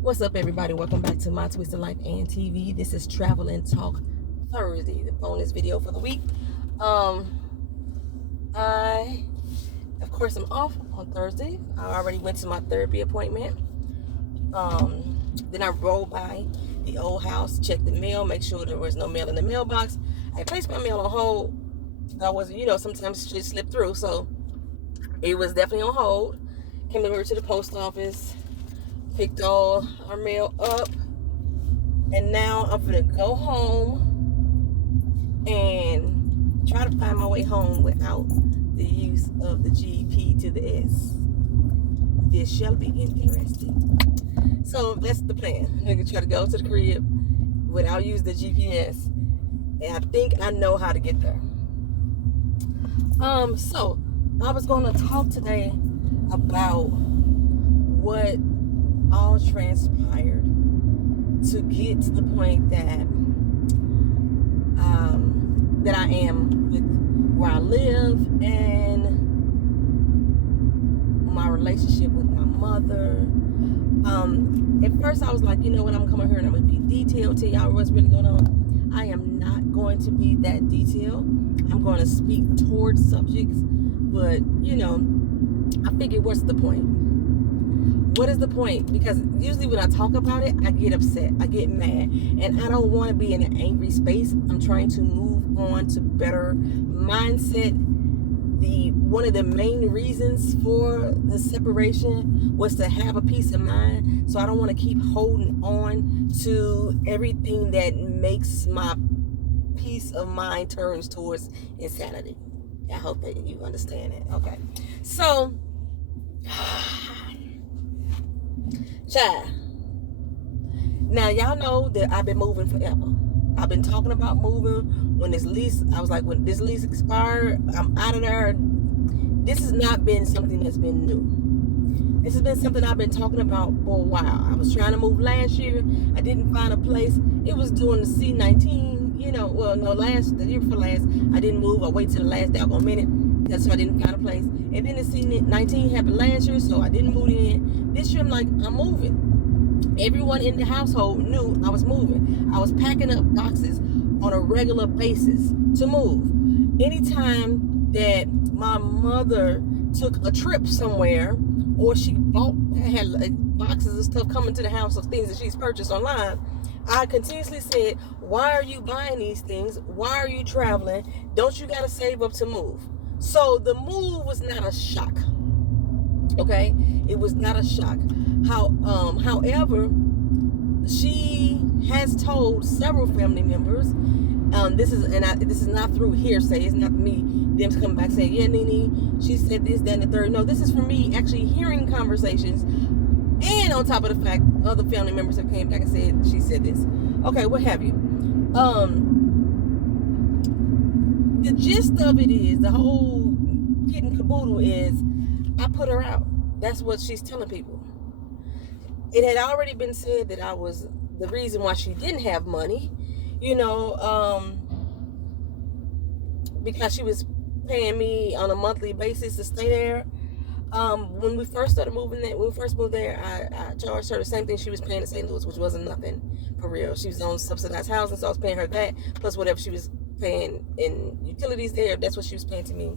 What's up, everybody? Welcome back to My Twisted Life and TV. This is Travel and Talk Thursday, the bonus video for the week. I, of course, am off on Thursday. I already went to my therapy appointment. Then I rolled by the old house, checked the mail, make sure there was no mail in the mailbox. I placed my mail on hold. I wasn't, sometimes shit slip through, so it was definitely on hold. Came over to the post office, picked all our mail up, and now I'm gonna go home and try to find my way home without the use of the GP to the S. This shall be interesting. So that's the plan. I'm gonna try to go to the crib without using the GPS, and I think I know how to get there. So I was gonna talk today about what all transpired to get to the point that I am with where I live and my relationship with my mother. At first I was like, you know what, I'm coming here and I'm gonna be detailed, tell y'all what's really going on. I am not going to be that detailed. I'm going to speak towards subjects, but I figured, what's the point? What is the point? Because usually when I talk about it, I get upset, I get mad, and I don't want to be in an angry space. I'm trying to move on to better mindset. One of the main reasons for the separation was to have a peace of mind. So I don't want to keep holding on to everything that makes my peace of mind turns towards insanity. I hope that you understand it. Okay. So, child. Now y'all know that I've been moving forever. I've been talking about moving when this lease, I was like, when this lease expired, I'm out of there. This has not been something that's been new. This has been something I've been talking about for a while. I was trying to move last year. I didn't find a place. It was doing the C19, the year before last, I didn't move. I waited till the last doggone minute. That's why I didn't find a place. And then the C19 happened last year, so I didn't move in. This year I'm like, I'm moving. Everyone in the household knew I was moving. I was packing up boxes on a regular basis to move. Anytime that my mother took a trip somewhere, or she had boxes of stuff coming to the house of things that she's purchased online, I continuously said, why are you buying these things? Why are you traveling? Don't you got to save up to move? So the move was not a shock. Okay? It was not a shock. However, she has told several family members, this is not through hearsay. It's not me, them coming back saying, yeah, Nene, she said this, that, and the third. No, this is from me actually hearing conversations. And on top of the fact, other family members have came back and said, she said this. Okay, what have you. The gist of it is, the whole kit and caboodle is, I put her out. That's what she's telling people. It had already been said that I was the reason why she didn't have money, because she was paying me on a monthly basis to stay there. When we first started moving there, when we first moved there, I charged her the same thing she was paying in St. Louis, which wasn't nothing for real. She was on subsidized housing, so I was paying her that, plus whatever she was paying in utilities there, that's what she was paying to me.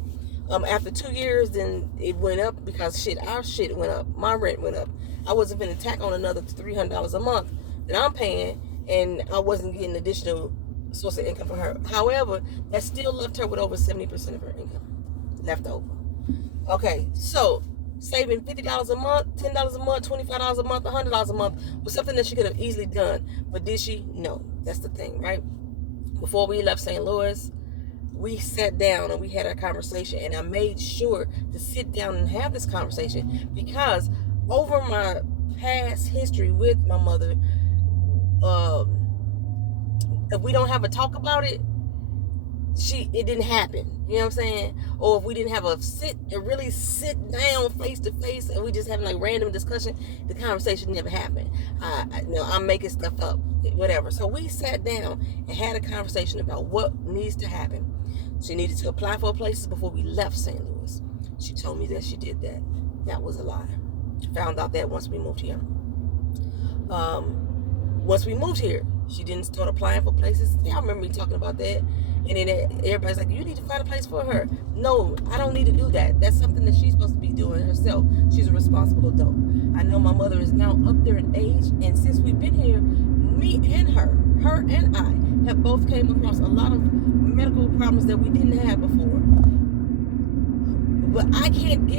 After 2 years, then it went up because our shit went up. My rent went up. I wasn't going to tack on another $300 a month that I'm paying, and I wasn't getting additional source of income for her. However, that still left her with over 70% of her income left over. Okay, so saving $50 a month, $10 a month, $25 a month, $100 a month was something that she could have easily done. But did she? No. That's the thing, right? Before we left St. Louis, we sat down and we had a conversation, and I made sure to sit down and have this conversation because over my past history with my mother, if we don't have a talk about it, it didn't happen. You know what I'm saying? Or if we didn't have a really sit down face to face and we just having like random discussion, the conversation never happened. I'm making stuff up, whatever. So we sat down and had a conversation about what needs to happen. She needed to apply for places before we left St. Louis. She told me that she did that. That was a lie. Found out that once we moved here. Once we moved here, she didn't start applying for places. Yeah, I remember me talking about that. And then everybody's like, you need to find a place for her. No, I don't need to do that. That's something that she's supposed to be doing herself. She's a responsible adult. I know my mother is now up there in age, and since we've been here, me and her and I have both came across a lot of medical problems that we didn't have before. But I can't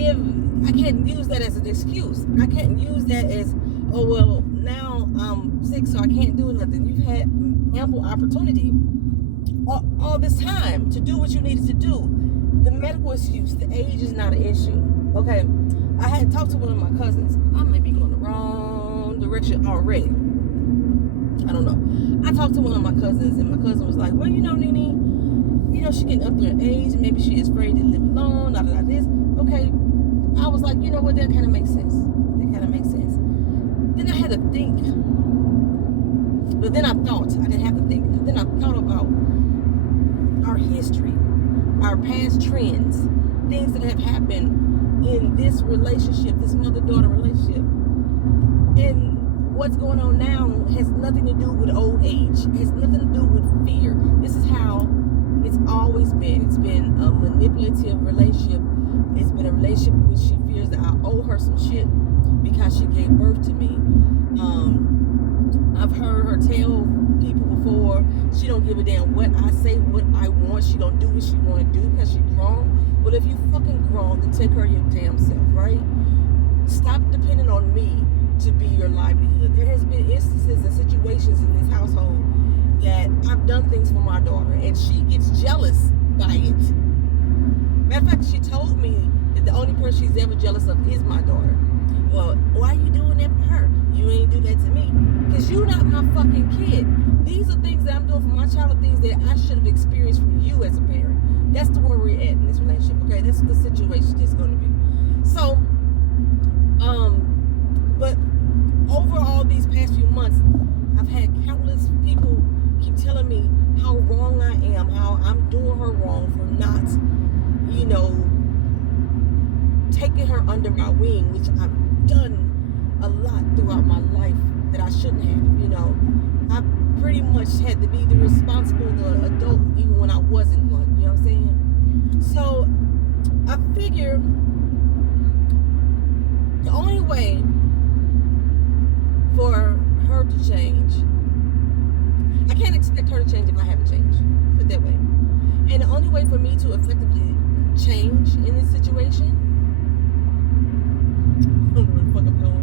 use that as an excuse. I can't use that as, oh, well, now I'm sick, so I can't do nothing. You've had ample opportunity all this time to do what you needed to do. The medical excuse, the age is not an issue. Okay, I had talked to one of my cousins. I may be going the wrong direction already. I don't know. I talked to one of my cousins, and my cousin was like, well, Nene, she's getting up there in age, and maybe she is afraid to live alone, this. Okay, I was like, you know what, that kind of makes sense. Then I had to think. But then I thought, I didn't have to think. Then I thought about our history, our past trends, things that have happened in this relationship, this mother-daughter relationship. And what's going on now has nothing to do with old age, has nothing to do with fear. This is how it's always been. It's been a manipulative relationship. It's been a relationship in which she fears that I owe her some shit because she gave birth to me. I've heard her tell people before, she don't give a damn what I say, what I want. She don't do what she want to do because she's grown. Well, if you fucking grown, then take care of your damn self, right? Stop depending on me to be your livelihood. There has been instances and situations in this household that I've done things for my daughter, and she gets jealous by it. Matter of fact, she told me that the only person she's ever jealous of is my daughter. Well, why are you doing that for her? You ain't do that to me. Because you're not my fucking kid. These are things that I'm doing for my child, things that I should have experienced from you as a parent. That's the where we're at in this relationship. Okay, that's the situation it's going to be. So, but over all these past few months, I've had countless people keep telling me how wrong I am, how I'm doing her wrong for not, taking her under my wing, which I've done a lot throughout my life that I shouldn't have. I pretty much had to be the responsible, the adult, even when I wasn't one. You know what I'm saying? So I figure the only way for her to change, I can't expect her to change if I haven't changed. Put it that way. And the only way for me to effectively change in this situation, I don't know where the fuck I'm going.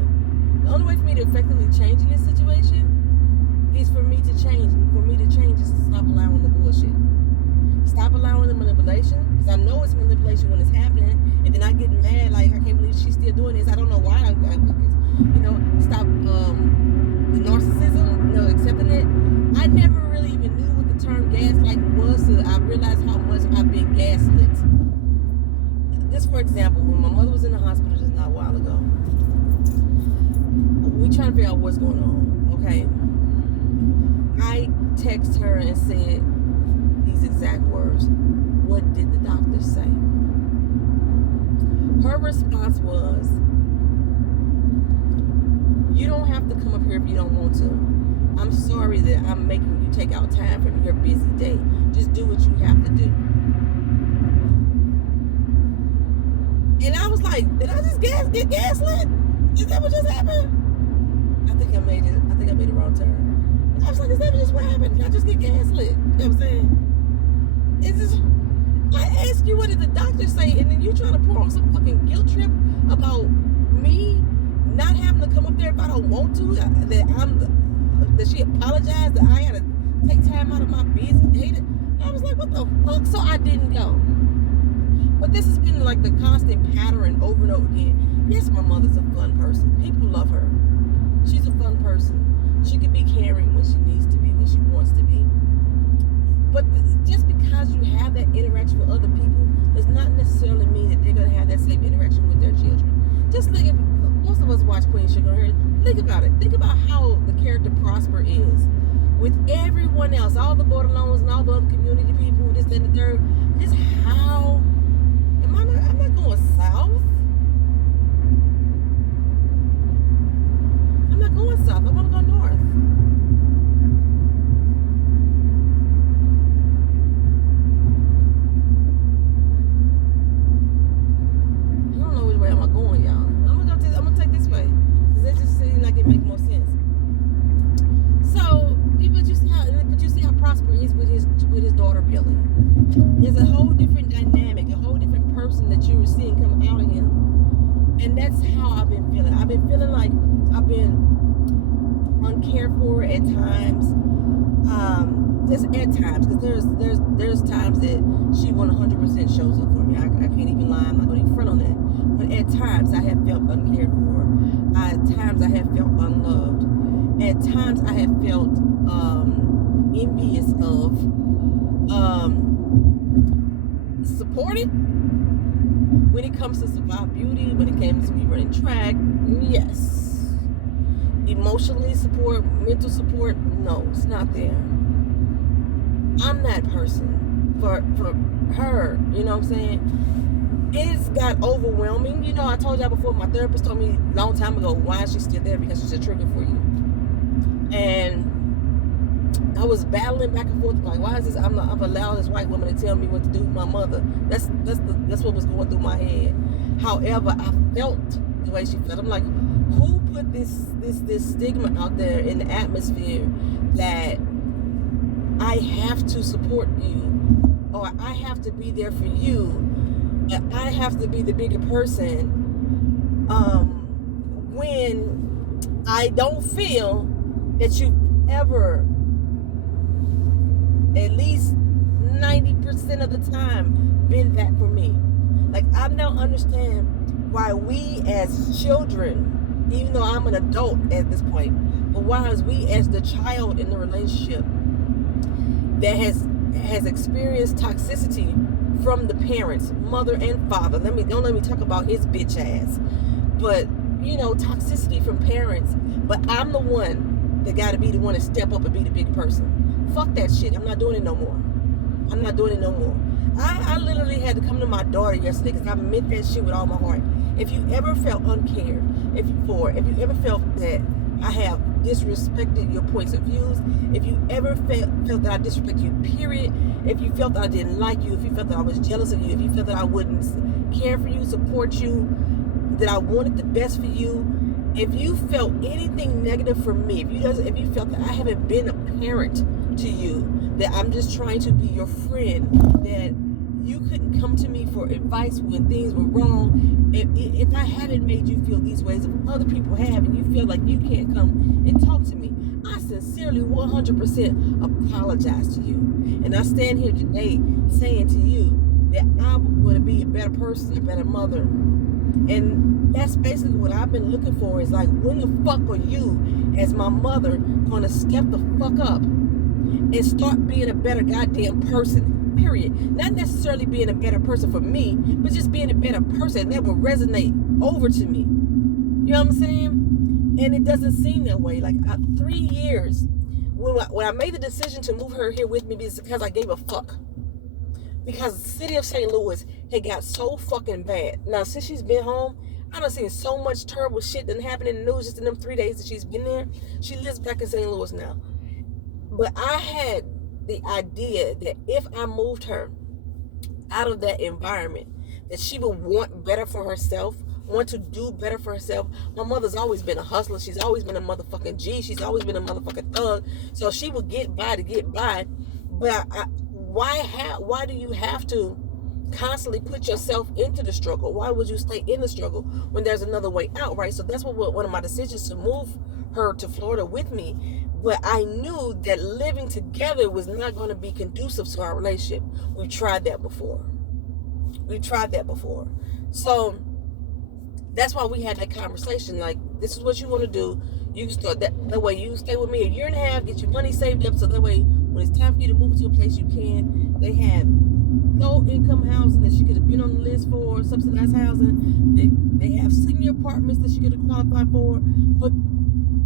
The only way for me to effectively change in this situation is for me to change. And for me to change is to stop allowing the bullshit. Stop allowing the manipulation. Because I know it's manipulation when it's happening. And then I get mad, like, I can't believe she's still doing this. I don't know why. Stop the narcissism, accepting it. I never really even knew what the term gaslighting was, so I realized how much I've been gaslit. Just for example, when my mother was in the hospital just not a while ago, we trying to figure out what's going on, okay? I text her and said these exact words. What did the doctor say? Her response was, you don't have to come up here if you don't want to. I'm sorry that I'm making you take out time from your busy day. Just do what you have to do. And I was like, did I just get gaslit? Is that what just happened? I think I made a wrong turn. I was like, is that just what happened? Did I just get gaslit? You know what I'm saying? It's just, I ask you, what did the doctor say? And then you trying to pour on some fucking guilt trip about me not having to come up there if I don't want to, that she apologized, that I had to take time out of my busy day. I was like, what the fuck? So I didn't go. But this has been like the constant pattern over and over again. Yes, my mother's a fun person. People love her. She's a fun person. She can be caring when she needs to be, when she wants to be. But just because you have that interaction with other people does not necessarily mean that they're going to have that same interaction with their children. Just look at, most of us watch Queen Sugar here. Think about it. Think about how the character Prosper is with everyone else, all the borderlines and all the other community people, this, that, and the third. Just how, I'm not going south. I'm I'm not going south. I want to go north. I don't know which way am I going, y'all. I'm gonna take this way because it just seems like it makes more sense. So, but you see how Prosper is with his daughter Billy. There's a whole different dynamic, a whole different person that you were seeing come out of him, and that's how I've been feeling. I've been feeling like I've been uncared for at times. Just at times, because there's times that she 100% shows up for me. I can't even lie. I'm not going to front on that. But at times I have felt uncared for. At times I have felt unloved. At times I have felt envious of, supported. When it comes to Survive Beauty, when it comes to me running track, yes. Emotionally support, mental support, no, it's not there. I'm that person for her, you know what I'm saying? It's got overwhelming. You know, I told y'all before, my therapist told me a long time ago, why is she still there? Because she's a trigger for you. And I was battling back and forth, like, why is this? I've allowed this white woman to tell me what to do with my mother. That's what was going through my head. However, I felt the way she felt. I'm like, who put this stigma out there in the atmosphere that I have to support you, or I have to be there for you, and I have to be the bigger person when I don't feel that you've ever, at least 90% of the time, been that for me. Like, I now understand why we as children, even though I'm an adult at this point, but why as we as the child in the relationship that has experienced toxicity from the parents, mother and father. Don't let me talk about his bitch ass. But, you know, toxicity from parents. But I'm the one that got to be the one to step up and be the big person. Fuck that shit. I'm not doing it no more. I literally had to come to my daughter yesterday because I meant that shit with all my heart. If you ever felt uncared, if you ever felt that I have disrespected your points of views, if you ever felt that I disrespected you, period, if you felt that I didn't like you, if you felt that I was jealous of you, if you felt that I wouldn't care for you, support you, that I wanted the best for you, if you felt anything negative from me, if you felt that I haven't been a parent to you, that I'm just trying to be your friend, that you couldn't come to me for advice when things were wrong, if I haven't made you feel these ways, if other people have, and you feel like you can't come and talk to me, I sincerely 100% apologize to you. And I stand here today saying to you that I'm going to be a better person, a better mother. And that's basically what I've been looking for, is like, when the fuck are you as my mother going to step the fuck up and start being a better goddamn person, period. Not necessarily being a better person for me, but just being a better person that will resonate over to me. You know what I'm saying? And it doesn't seem that way. Like, 3 years, when I made the decision to move her here with me, because I gave a fuck. Because the city of St. Louis had got so fucking bad. Now, since she's been home, I done seen so much terrible shit that happened in the news just in them 3 days that she's been there. She lives back in St. Louis now. But I had the idea that if I moved her out of that environment, that she would want better for herself, want to do better for herself. My mother's always been a hustler. She's always been a motherfucking G. She's always been a motherfucking thug. So she would get by to get by. But why do you have to constantly put yourself into the struggle? Why would you stay in the struggle when there's another way out, right? So that's what one of my decisions to move her to Florida with me. But I knew that living together was not going to be conducive to our relationship. We tried that before. So that's why we had that conversation. Like, this is what you want to do. You can start that way. You stay with me a year and a half, get your money saved up, so that way when it's time for you to move to a place, you can. They had low income housing that she could have been on the list for, subsidized housing. They have senior apartments that she could have qualified for, but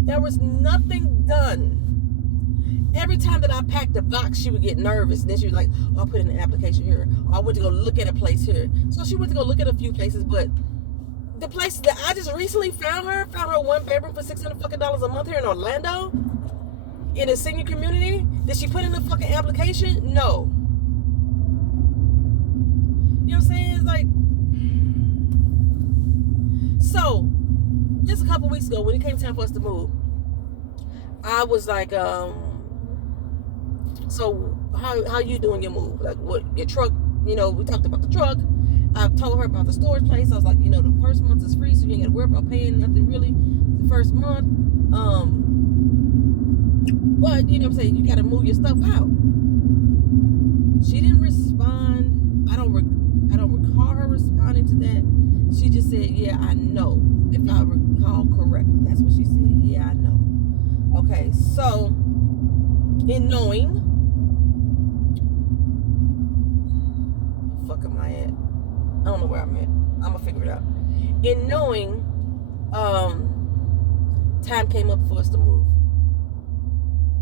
there was nothing done. Every time that I packed a box, she would get nervous. And then she was like, oh, I put in an application here. Or I went to go look at a place here. So she went to go look at a few places, but the place that I just recently found her 1 bedroom for $600 a month here in Orlando, in a senior community. Did she put in a fucking application? No. You know what I'm saying? It's like, so just a couple weeks ago when it came time for us to move, I was like, so how you doing your move? Like, what, your truck, we talked about the truck. I told her about the storage place. I was like, the first month is free, so you ain't got to worry about paying nothing really the first month. But, you know what I'm saying, you got to move your stuff out. She didn't respond. I don't recall her responding to that. She just said, yeah, I know. If I recall correctly, that's what she said. Yeah, I know. Okay, so in knowing, fuck am I at? I don't know where I'm at. I'm gonna figure it out. In knowing, time came up for us to move,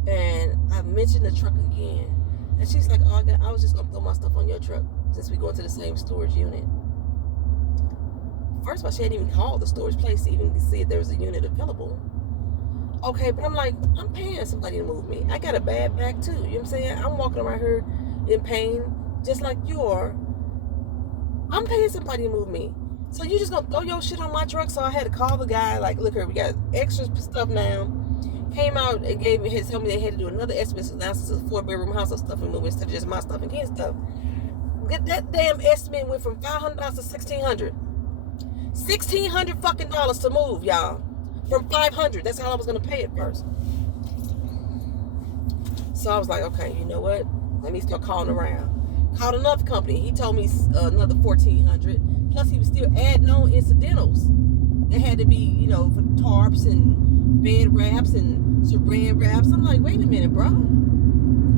and I mentioned the truck again, and she's like, "Oh, I was just gonna throw my stuff on your truck since we go into the same storage unit." First of all, she hadn't even called the storage place to even see if there was a unit available. Okay, but I'm like, I'm paying somebody to move me. I got a bad back too. You know what I'm saying? I'm walking around here in pain, just like you are. I'm paying somebody to move me. So you just gonna throw your shit on my truck? So I had to call the guy, like, look here, we got extra stuff now. Came out and told me they had to do another estimate. So now it's a 4-bedroom house of stuff and moving instead of just my stuff and Ken's stuff. That damn estimate went from $500 to $1,600. $1,600 fucking dollars to move, y'all. From $500. That's how I was gonna pay it first. So I was like, okay, you know what? Let me start calling around. Called another company. He told me another $1,400. Plus, he was still adding on incidentals. They had to be, for tarps and bed wraps and saran wraps. I'm like, wait a minute, bro.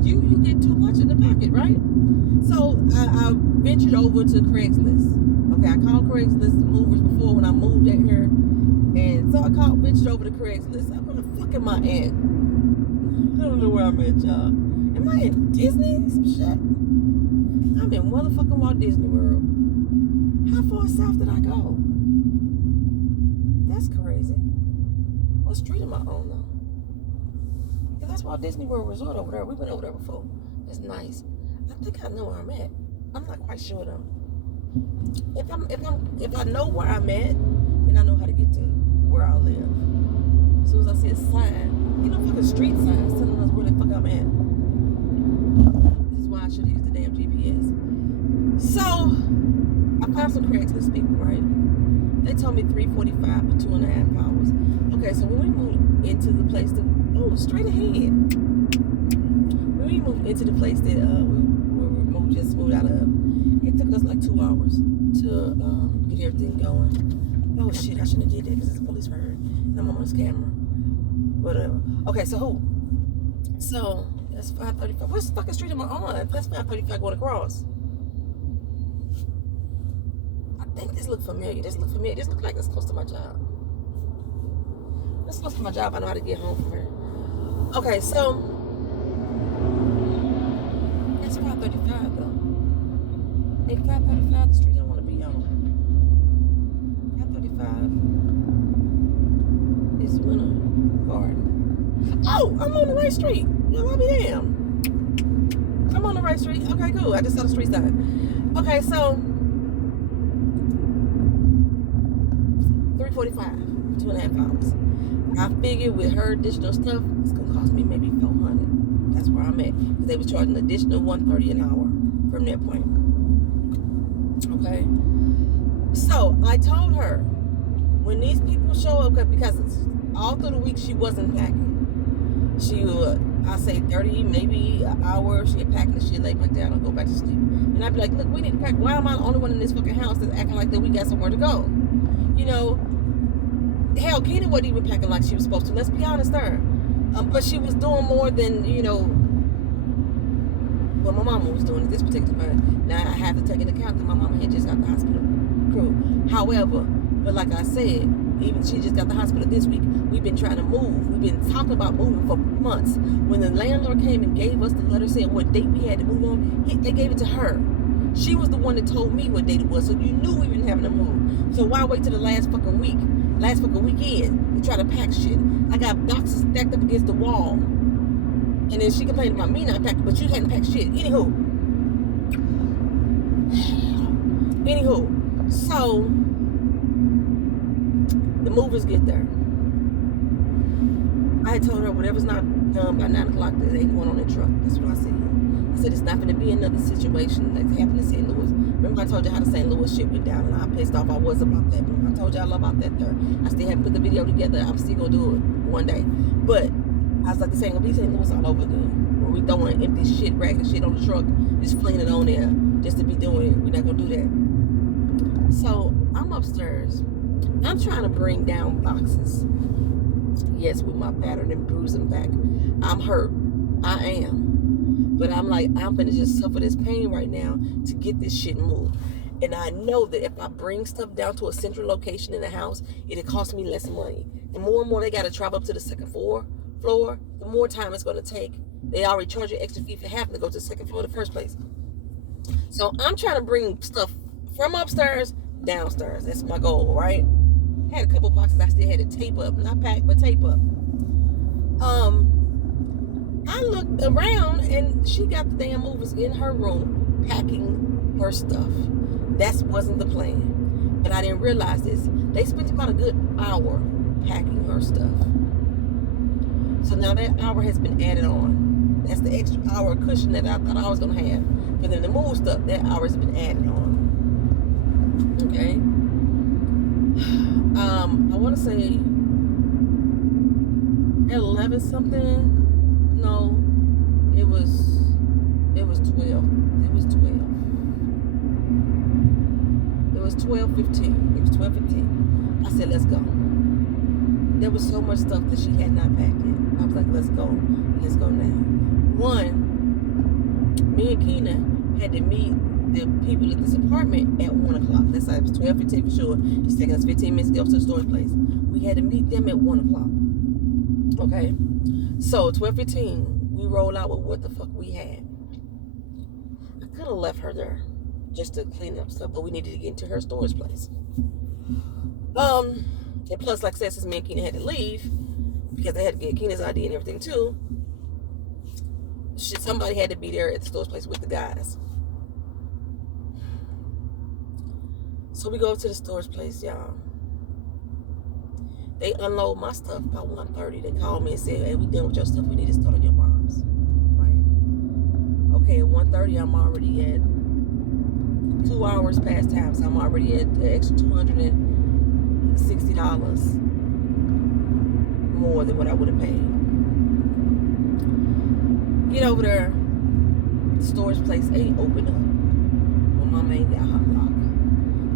You get too much in the pocket, right? So I ventured over to Craigslist. Okay, I called Craigslist movers before when I moved at her, and so I ventured over to Craigslist. Where the fuck am I at? I don't know where I'm at, y'all. Am I in Disney? Some shit. I'm in motherfucking Walt Disney World. How far south did I go? That's crazy. What street am I on though? Because that's Walt Disney World Resort over there. We went over there before. It's nice. I think I know where I'm at. I'm not quite sure though. If I know where I'm at, then I know how to get to where I live. As soon as I see a sign, fucking street signs telling us where the fuck I'm at. This is why I should use the damn GPS. So I found some Craigslist people, right? They told me $345 for 2.5 hours. Okay, so when we moved into the place straight ahead. When we moved into the place that we just moved out of, it took us like 2 hours to get everything going. Oh shit, I shouldn't have did that because it's a police heard. And I'm on this camera. Whatever. Okay, so that's 535. What's the fucking street am I on? That's 535 going across. I think this look familiar. This look like it's close to my job. It's close to my job. I know how to get home from here. Okay, so it's 535 though. Hey, 535 the street I want to be on. 535 is Winter Garden. Oh, I'm on the right street. Well, I'll be damn. I'm on the right street. Okay, cool. I just saw the street sign. Okay, so 345 for 2.5 hours. I figured with her additional stuff, it's gonna cost me maybe $400. That's where I'm at. Because they was charging an additional $130 an hour from that point. Okay. So I told her when these people show up, because all through the week she wasn't packing. She would, I say 30, maybe an hour. She'd pack the shit, lay back down, and go back to sleep. And I'd be like, look, we need to pack. Why am I the only one in this fucking house that's acting like that we got somewhere to go? Hell, Keena wasn't even packing like she was supposed to. Let's be honest there. But she was doing more than, what my mama was doing at this particular point. Now, I have to take into account that my mama had just got the hospital crew. However, but like I said, even she just got the hospital this week. We've been trying to move. We've been talking about moving for months. When the landlord came and gave us the letter saying what date we had to move on, they gave it to her. She was the one that told me what date it was, so you knew we been having to move. So why wait till the last fucking weekend to try to pack shit? I got boxes stacked up against the wall, and then she complained about me not packing, but you hadn't packed shit. Anywho, so the movers get there. I had told her whatever's not done by 9 o'clock, that ain't going on the truck. That's what I said. I said it's not going to be another situation like happened in St. Louis. Remember I told you how the St. Louis shit went down, and how pissed off I was about that. Remember I told you all about that there. I still haven't put the video together. I'm still going to do it one day. But I was like, this ain't going to be St. Louis all over again. Where we throwing empty shit, ragged shit on the truck, just flinging it on there just to be doing it. We're not going to do that. So I'm upstairs. I'm trying to bring down boxes. Yes, with my battered and bruising back. I'm hurt. I am. But I'm like, I'm going to just suffer this pain right now to get this shit moved. And I know that if I bring stuff down to a central location in the house, it'll cost me less money. And more they got to travel up to the second floor, the more time it's going to take. They already charge you extra fee for having to go to the second floor in the first place. So I'm trying to bring stuff from upstairs downstairs. That's my goal, right? I had a couple boxes I still had to tape up. Not pack, but tape up. I looked around and she got the damn movers in her room packing her stuff. That wasn't the plan. But I didn't realize this. They spent about a good hour packing her stuff. So now that hour has been added on. That's the extra hour cushion that I thought I was going to have. For them to move stuff, that hour has been added on. Okay? I want to say 11 something. No, it was 12. It was 12. It was 12:15. It was 12:15. I said, let's go. There was so much stuff that she had not packed in. I was like, let's go. Let's go now. One, me and Keena had to meet the people at this apartment at 1 o'clock. That's like 12:15 for sure. It's taking us 15 minutes to go to the storage place. We had to meet them at 1 o'clock. Okay? So 12:15, we roll out with what the fuck we had. I could have left her there just to clean up stuff, but we needed to get into her storage place. And plus, like I said, since me and Keena had to leave, because they had to get Keena's ID and everything too, somebody had to be there at the storage place with the guys. So we go up to the storage place, y'all. They unload my stuff by 1:30. They called me and said, hey, we done with your stuff. We need to start on your mom's. Right? Okay, at 1:30, I'm already at 2 hours past time. So I'm already at the extra $260 more than what I would have paid. Get over there. The storage place ain't open up. My mama ain't got her lock.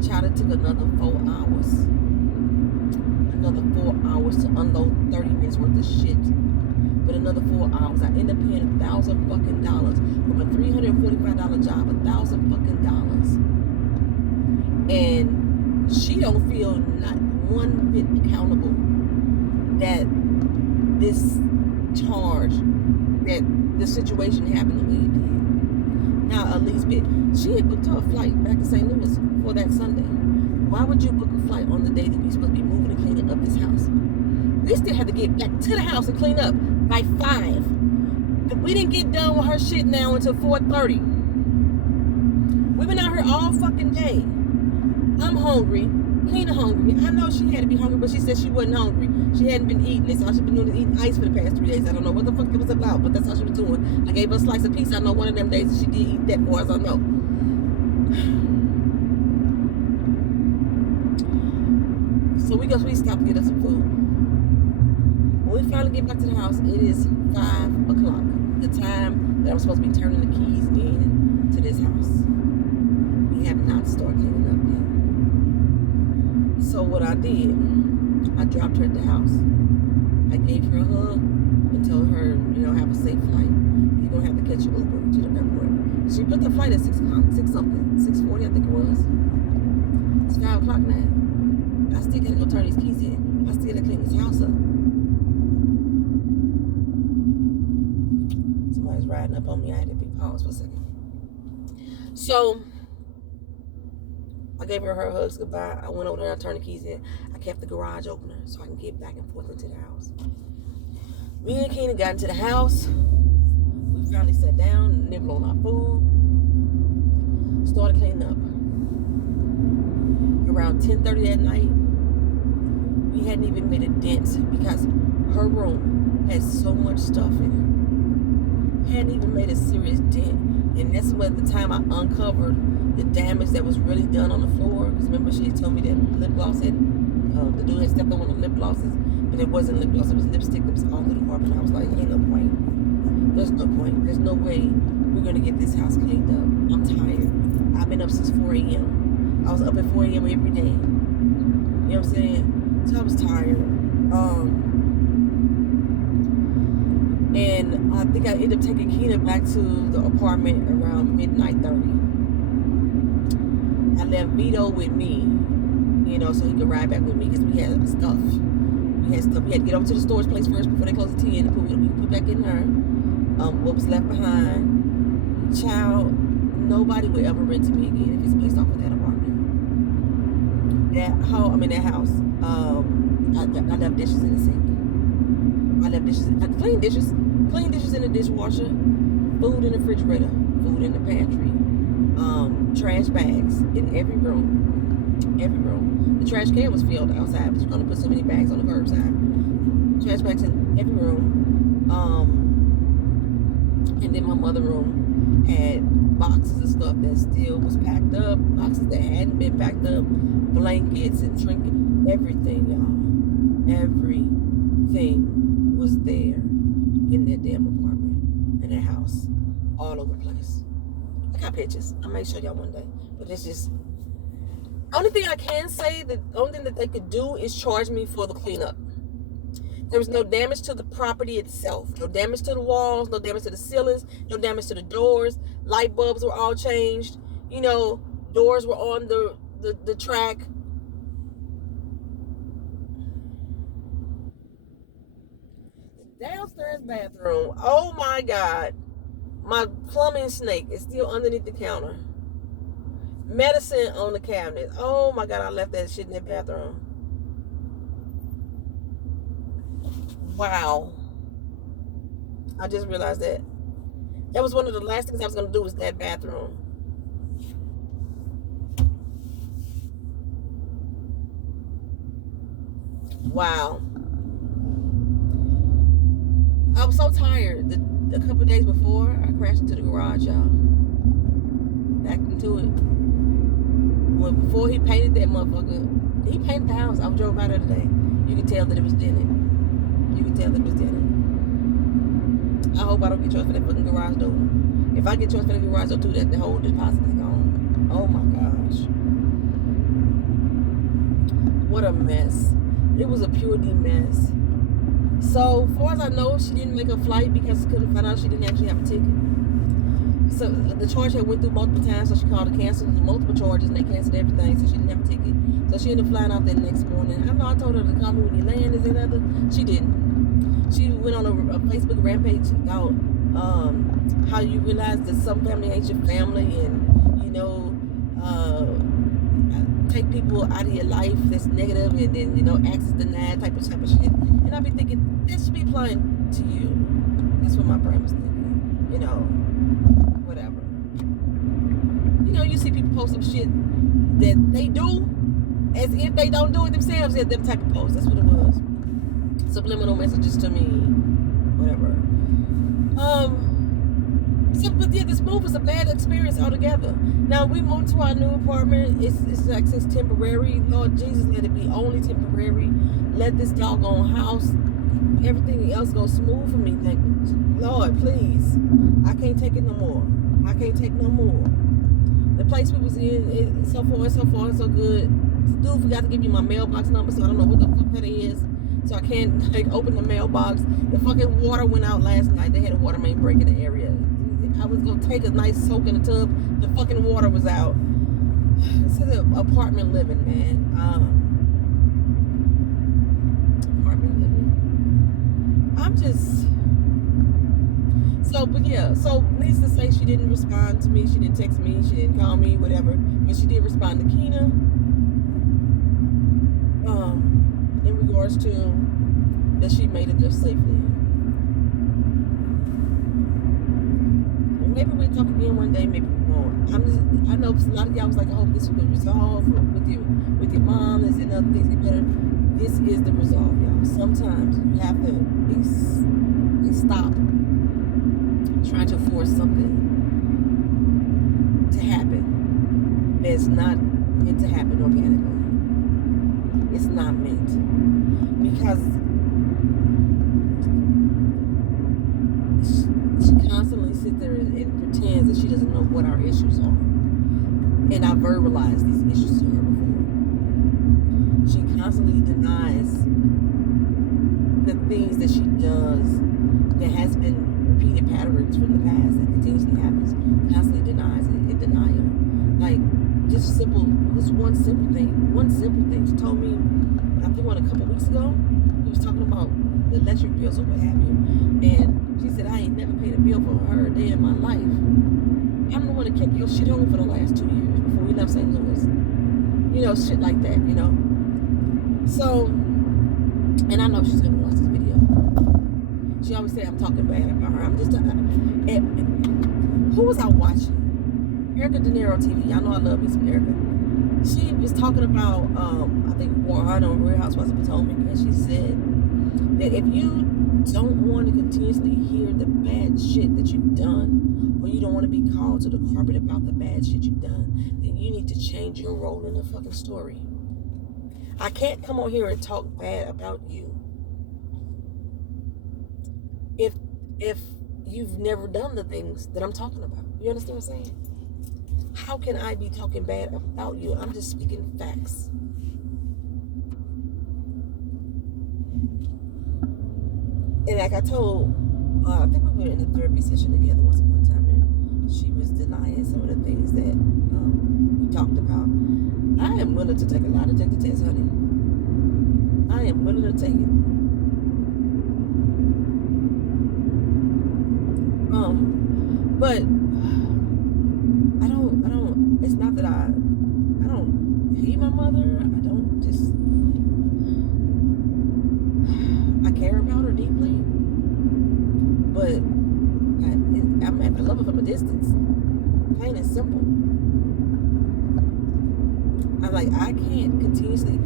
Child, it took another 4 hours. Another 4 hours to unload 30 minutes worth of shit. But another 4 hours, I end up paying $1,000 fucking dollars from a $345 job, $1,000 fucking dollars. And she don't feel not one bit accountable that this charge, that the situation happened the way it did. Now, Elizabeth, she had booked her a flight back to St. Louis for that Sunday. Why would you book a flight on the day that we're supposed to be moving and cleaning up this house? We still had to get back to the house and clean up by 5. We didn't get done with her shit now until 4:30. We've been out here all fucking day. I'm hungry. Keena hungry. I know she had to be hungry, but she said she wasn't hungry. She hadn't been eating. That's all she's been doing is eating ice for the past 3 days. I don't know what the fuck it was about, but that's all she was doing. I gave her a slice of pizza. I know one of them days she did eat that for us. I know. So we stopped to get us some food. When we finally get back to the house, it is 5 o'clock. The time that I'm supposed to be turning the keys in to this house. We have not started cleaning up yet. So what I did, I dropped her at the house. I gave her a hug and told her, have a safe flight. You're going to have to catch your Uber to the airport. She booked the flight at 6 o'clock, 6 something, 6:40 I think it was. It's 5 o'clock now. I still gotta go turn these keys in. I still gotta clean this house up. Somebody's riding up on me. I had to be paused for a second. So, I gave her hugs goodbye. I went over there, I turned the keys in. I kept the garage opener so I can get back and forth into the house. Me and Keena got into the house. We finally sat down, nibbled on our food, started cleaning up. Around 10:30 that night, we hadn't even made a dent because her room had so much stuff in it. Hadn't even made a serious dent. And that's when the time I uncovered the damage that was really done on the floor. Because remember, she told me that lip gloss had, the dude had stepped on one of the lip glosses, but it wasn't lip gloss, it was lipstick that was all through the carpet. I was like, ain't no point. There's no point. There's no way we're going to get this house cleaned up. I'm tired. I've been up since 4 a.m. I was up at 4 a.m. every day. You know what I'm saying? So I was tired. And I think I ended up taking Keena back to the apartment around midnight 30. I left Vito with me, you know, so he could ride back with me because we had stuff. We had to get over to the storage place first before they closed the tea and put what we put back in there. What was left behind. Child, nobody would ever rent to me again if it's placed off of that apartment. That house. I left dishes in the sink. I left dishes. I cleaned dishes in the dishwasher. Food in the refrigerator. Food in the pantry. Trash bags in every room. Every room. The trash can was filled outside, but you're gonna put so many bags on the curbside. Trash bags in every room. And then my mother room had boxes of stuff that still was packed up, boxes that hadn't been packed up, blankets and trinkets, everything, y'all. Everything was there in that damn apartment, in that house, all over the place. I got pictures. I might show y'all one day, but it's just. Only thing I can say, the only thing that they could do is charge me for the cleanup. There was no damage to the property itself. No damage to the walls, no damage to the ceilings, no damage to the doors. Light bulbs were all changed. You know, doors were on the track. Downstairs bathroom. Oh my God. My plumbing snake is still underneath the counter. Medicine on the cabinet. Oh my God, I left that shit in that bathroom. Wow. I just realized that. That was one of the last things I was going to do was that bathroom. Wow. I was so tired. A couple of days before, I crashed into the garage, y'all. Backed into it. Well, before he painted that motherfucker, he painted the house. I drove by there today. You could tell that it was dented. I hope I don't get charged for that fucking garage door. If I get charged for that garage door too, that the whole deposit is gone. Oh my gosh. What a mess. It was a pure D mess. So, far as I know, she didn't make a flight because she couldn't find out she didn't actually have a ticket. So, the charge had went through multiple times, so she called to cancel multiple charges, and they canceled everything, so she didn't have a ticket. So, she ended up flying out that next morning. I know I told her to call me when you land, is that other? She didn't. She went on a Facebook rampage about how you realize that some family ain't your family, and, you know, take people out of your life that's negative, and then, you know, access denied type of shit. And I be thinking, this should be applying to you. That's what my brain was thinking. You know, whatever. You know, you see people post some shit that they do as if they don't do it themselves. Yeah, them type of posts. That's what it was. Subliminal messages to me. Whatever. So, but yeah, this move was a bad experience altogether. Now we moved to our new apartment. It's like it's temporary. Lord Jesus, let it be only temporary. Let this doggone house, everything else go smooth for me. Thank Lord, please. I can't take it no more. I can't take no more. The place we was in, so far, so good. The dude forgot to give me my mailbox number, so I don't know what the fuck that is. So I can't like open the mailbox. The fucking water went out last night. They had a water main break in the area. I was gonna take a nice soak in the tub. The fucking water was out. This is an apartment living, man. Apartment living. I'm just So, but yeah, so needs to say she didn't respond to me, she didn't text me, she didn't call me, whatever. But she did respond to Keena. In regards to that she made it there safely. Maybe we'll talk again one day, maybe we won't. I know a lot of y'all was like, I hope this will be resolved with your mom, this and other things get better. This is the resolve, y'all. Sometimes you have to stop trying to force something to happen that's not meant to happen organically. It's not meant. Because she constantly sits there and pretends that she doesn't know what our issues are. And I verbalized these issues to her before. She constantly denies the things that she does that has been repeated patterns from the past that continuously happens. Constantly denies it in denial. Like, just one simple thing. She told me, I think a couple weeks ago, he was talking about the electric bills or what have you. And she said, I ain't never paid a bill for her a day in my life. I'm the one that kept your shit home for the last 2 years before we left St. Louis. You know, shit like that, you know. So, and I know she's going to watch this video. She always say I'm talking bad about her. I'm just, who was I watching? Erica De Niro TV. Y'all know I love me some Erica. She was talking about, I think Juan on Real Housewives of Potomac, and she said that if you don't want to continuously hear the bad shit that you've done, or you don't want to be called to the carpet about the bad shit you've done, then you need to change your role in the fucking story. I can't come on here and talk bad about you if you've never done the things that I'm talking about. You understand what I'm saying? How can I be talking bad about you? I'm just speaking facts. And like I told, I think we were in a therapy session together once upon a time, and she was denying some of the things that we talked about. I am willing to take a lie detector test, honey. I am willing to take it. But I don't, it's not that I don't hate my mother. I care about her deeply. But I'm at the love her from a distance. Plain and simple. I'm like, I can't continuously,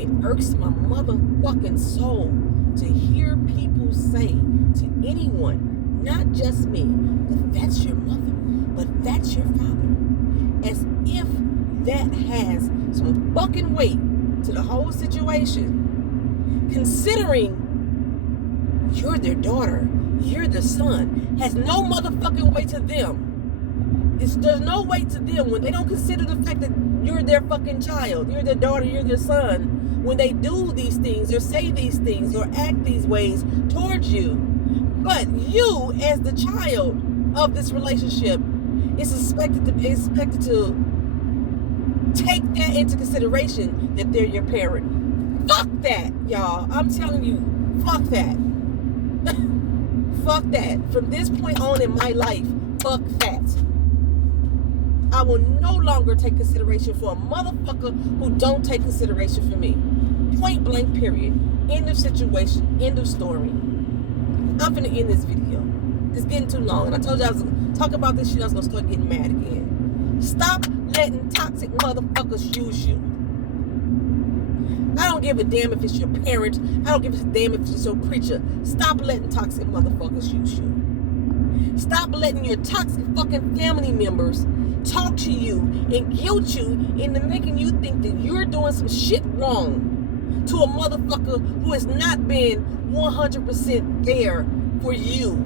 it irks my motherfucking soul to hear people say to anyone, not just me, that that's your mother, but that's your father. As if that has some fucking weight to the whole situation. Considering you're their daughter, you're the son, has no motherfucking weight to them. There's no weight to them when they don't consider the fact that you're their fucking child, you're their daughter, you're their son. When they do these things or say these things or act these ways towards you. But you, as the child of this relationship, is expected to take that into consideration that they're your parent. Fuck that, y'all. I'm telling you, fuck that. Fuck that. From this point on in my life, fuck that. I will no longer take consideration for a motherfucker who don't take consideration for me. Point blank, period. End of situation. End of story. I'm finna end this video. It's getting too long. And I told you I was gonna talk about this shit. I was gonna start getting mad again. Stop letting toxic motherfuckers use you. I don't give a damn if it's your parent. I don't give a damn if it's your preacher. Stop letting toxic motherfuckers use you. Stop letting your toxic fucking family members talk to you and guilt you into making you think that you're doing some shit wrong to a motherfucker who has not been 100% there for you.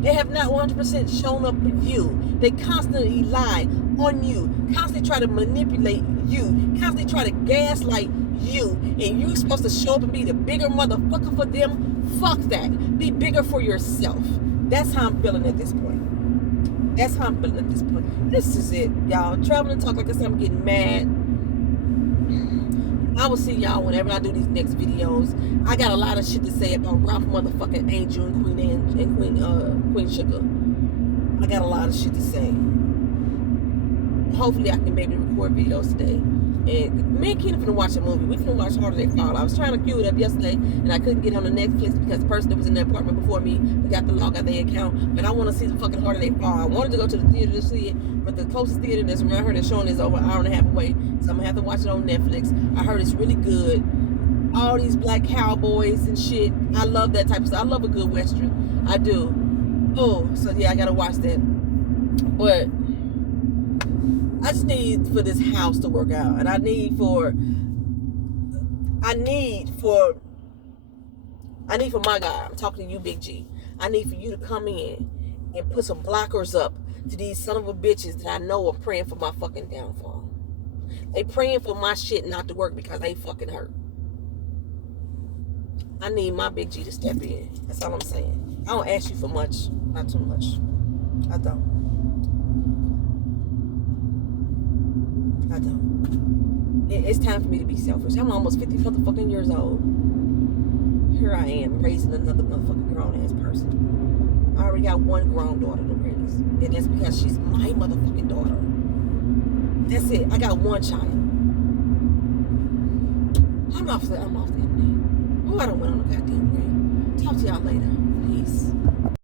They have not 100% shown up for you. They constantly lie on you, constantly try to manipulate you, constantly try to gaslight you, and you're supposed to show up and be the bigger motherfucker for them. Fuck that. Be bigger for yourself. That's how I'm feeling at this point. That's how I'm feeling at this point. This is it, y'all. Traveling talk, like I said, I'm getting mad. I will see y'all whenever I do these next videos. I got a lot of shit to say about Ralph motherfucking Angel and Queen Sugar. I got a lot of shit to say. Hopefully I can maybe record videos today. And me and Keena finna watch a movie. We finna watch Harder They Fall. I was trying to queue it up yesterday and I couldn't get on the Netflix because the person that was in the apartment before me forgot to log out their account. But I want to see the fucking Harder They Fall. I wanted to go to the theater to see it, but the closest theater that's around here that's showing is over an hour and a half away. So I'm gonna have to watch it on Netflix. I heard it's really good. All these black cowboys and shit. I love that type of stuff. I love a good Western. I do. Oh, so yeah, I gotta watch that. But I just need for this house to work out, and I need for my guy. I'm talking to you, Big G. I need for you to come in and put some blockers up to these son of a bitches that I know are praying for my fucking downfall. They praying for my shit not to work because they fucking hurt. I need my Big G to step in. That's all I'm saying. I don't ask you for much, not too much. I don't. It's time for me to be selfish. I'm almost 50 motherfucking years old. Here I am raising another motherfucking grown ass person. I already got one grown daughter to raise, and that's because she's my motherfucking daughter. That's it. I got one child. I'm off the internet. Oh, I don't went on a goddamn rant. Talk to y'all later. Peace.